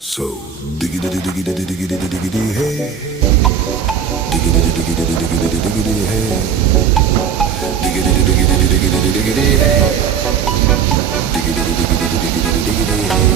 So diggity diggity diggity diggity hey, diggity diggity diggity diggity hey, diggity diggity diggity diggity hey, diggity diggity diggity diggity hey.